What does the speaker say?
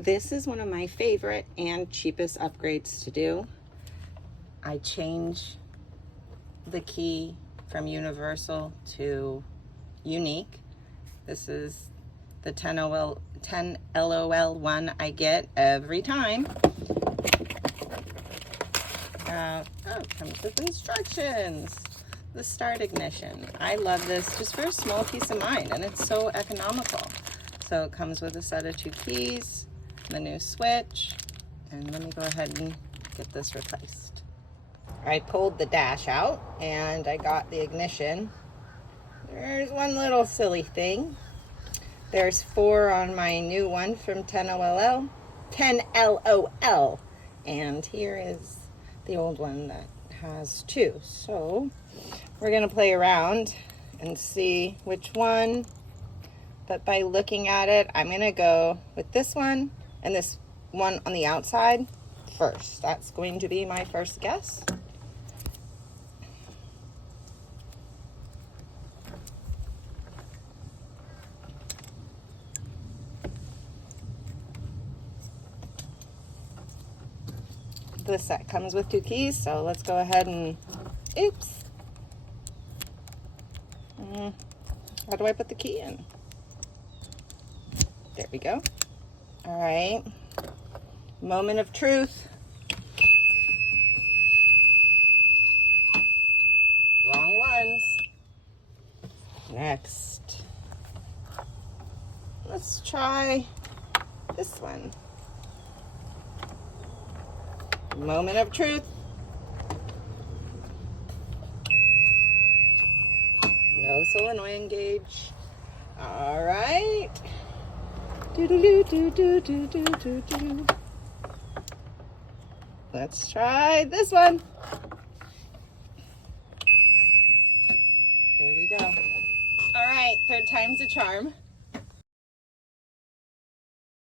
This is one of my favorite and cheapest upgrades to do. I change the key from universal to unique. This is the 10 LOL one I get every time. It comes with instructions. The start ignition. I love this just for a small peace of mind, and it's so economical. So it comes with a set of 2 keys, the new switch, and let me go ahead and get this replaced. I pulled the dash out and I got the ignition. There's one little silly thing. There's 4 on my new one from 10 LOL, and here is the old one that has 2. So we're gonna play around and see which one, but by looking at it, I'm gonna go with this one and this one on the outside first. That's going to be my first guess. This set comes with 2 keys, so let's go ahead and, oops. How do I put the key in? There we go. All right, moment of truth. Wrong ones. Next. Let's try this one. Moment of truth. No solenoid engage. All right. Let's try this one. There we go. All right, 3rd time's a charm.